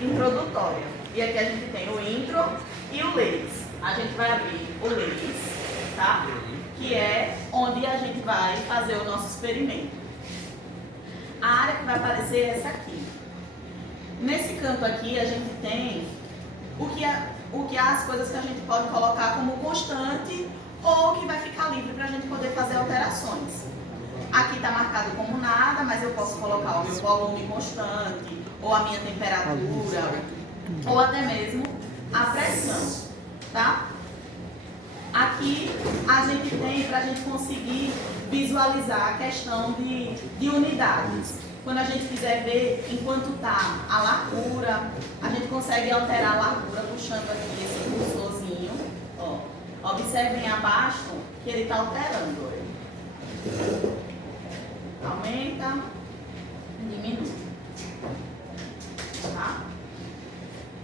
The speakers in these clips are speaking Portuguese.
introdutória. E aqui a gente tem o intro e o leis. A gente vai abrir o leis, tá? Que é onde a gente vai fazer o nosso experimento. A área que vai aparecer é essa aqui. Nesse canto aqui a gente tem o que é as coisas que a gente pode colocar como constante ou que vai ficar livre para a gente poder fazer alterações. Aqui está marcado como nada, mas eu posso colocar o meu volume constante, ou a minha temperatura, ou até mesmo a pressão, tá? Aqui a gente tem para a gente conseguir visualizar a questão de unidades. Quando a gente quiser ver enquanto está a largura, a gente consegue alterar a largura puxando aqui esse cursorzinho. Ó. Observem abaixo que ele está alterando. Aumenta, diminui. Tá?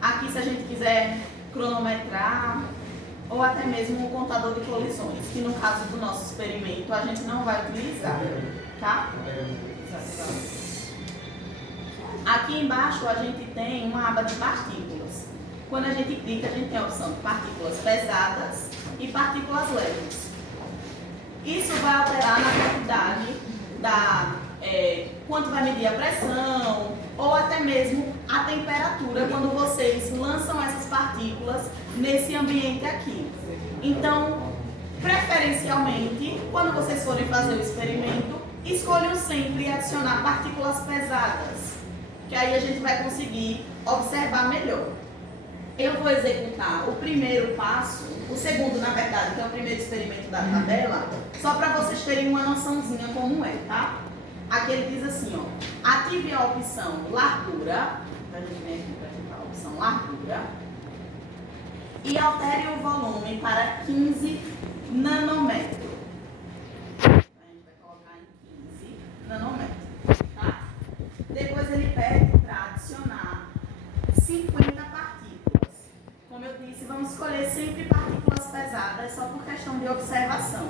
Aqui, se a gente quiser cronometrar, ou até mesmo um contador de colisões, que no caso do nosso experimento a gente não vai utilizar, tá? Aqui embaixo a gente tem uma aba de partículas. Quando a gente clica, a gente tem a opção de partículas pesadas e partículas leves. Isso vai alterar na quantidade quanto vai medir a pressão ou até mesmo a temperatura quando vocês lançam essas partículas nesse ambiente aqui. Então, preferencialmente, quando vocês forem fazer o experimento, escolham sempre adicionar partículas pesadas, que aí a gente vai conseguir observar melhor. Eu vou executar o primeiro passo, o segundo, na verdade, que é o primeiro experimento da tabela, só para vocês terem uma noçãozinha como é, tá? Aqui ele diz assim, ó, ative a opção largura, a gente vem aqui para ativar a opção largura, e altere o volume para 15 nanômetros. A gente vai colocar em 15 nanômetros, tá? Depois ele pede para adicionar 50 partículas. Como eu disse, vamos escolher sempre partículas pesadas, só por questão de observação.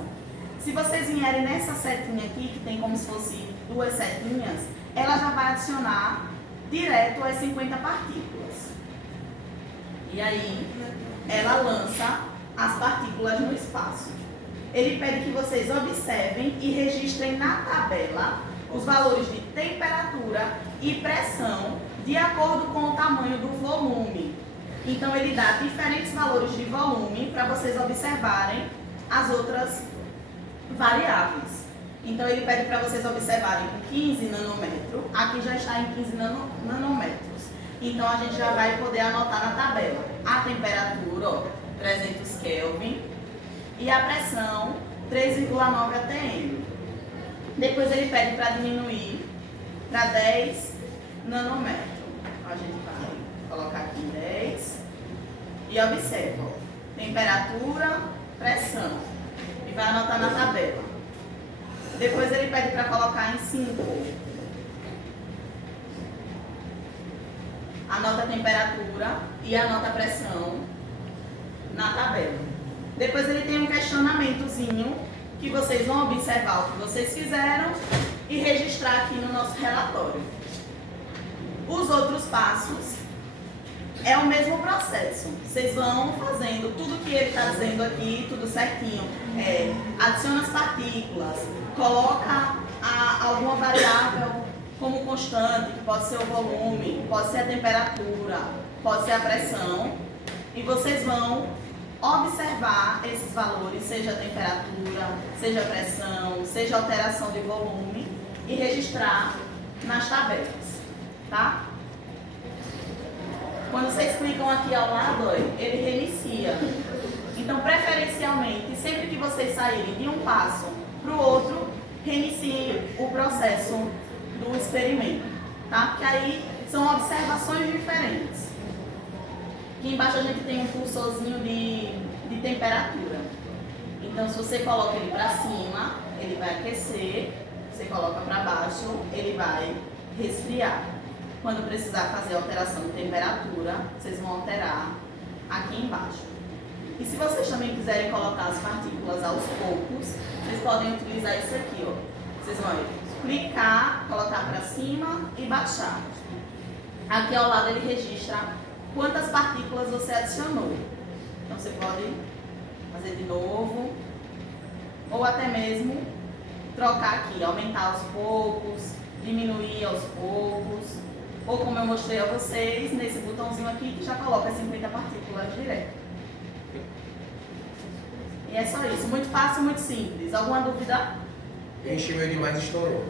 Se vocês vierem nessa setinha aqui, que tem como se fosse duas setinhas, ela já vai adicionar direto as 50 partículas. E aí, ela lança as partículas no espaço. Ele pede que vocês observem e registrem na tabela os valores de temperatura e pressão de acordo com o tamanho do volume. Então, ele dá diferentes valores de volume para vocês observarem as outras variáveis. Então, ele pede para vocês observarem com 15 nanômetros. Aqui já está em 15 nanômetros. Então, a gente já vai poder anotar na tabela a temperatura, ó, 300 Kelvin, e a pressão, 3,9 atm. Depois, ele pede para diminuir para 10 nanômetros. A gente vai colocar aqui 10 e observa, ó, temperatura, pressão, e vai anotar na tabela. Depois ele pede para colocar em 5. Anota a temperatura e anota a pressão na tabela. Depois ele tem um questionamentozinho que vocês vão observar o que vocês fizeram e registrar aqui no nosso relatório. Os outros passos é o mesmo processo. Vocês vão fazendo tudo que ele está dizendo aqui, tudo certinho. Adiciona as partículas, coloca alguma variável como constante, que pode ser o volume, pode ser a temperatura, pode ser a pressão. E vocês vão observar esses valores, seja a temperatura, seja a pressão, seja a alteração de volume, e registrar nas tabelas, tá? Quando vocês clicam aqui ao lado, ele reinicia. Então, preferencialmente, sempre que vocês saírem de um passo para o outro, reiniciem o processo do experimento, tá? Porque aí são observações diferentes. Aqui embaixo a gente tem um cursorzinho de temperatura. Então, se você coloca ele para cima, ele vai aquecer. Você coloca para baixo, ele vai resfriar. Quando precisar fazer alteração de temperatura, vocês vão alterar aqui embaixo. E se vocês também quiserem colocar as partículas aos poucos, vocês podem utilizar isso aqui, ó. Vocês vão clicar, colocar para cima e baixar. Aqui ao lado ele registra quantas partículas você adicionou. Então você pode fazer de novo, ou até mesmo trocar aqui, aumentar aos poucos, diminuir aos poucos, ou como eu mostrei a vocês, nesse botãozinho aqui que já coloca 50 partículas direto. E é só isso, muito fácil, muito simples. Alguma dúvida? Eu enchi o meu demais e estourou.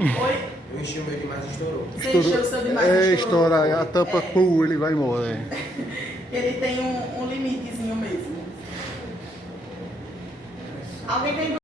Oi? Eu enchi o meu demais e estourou. Você encheu o seu demais? Estoura, a tampa, ele vai embora. Ele tem um limitezinho mesmo. Alguém tem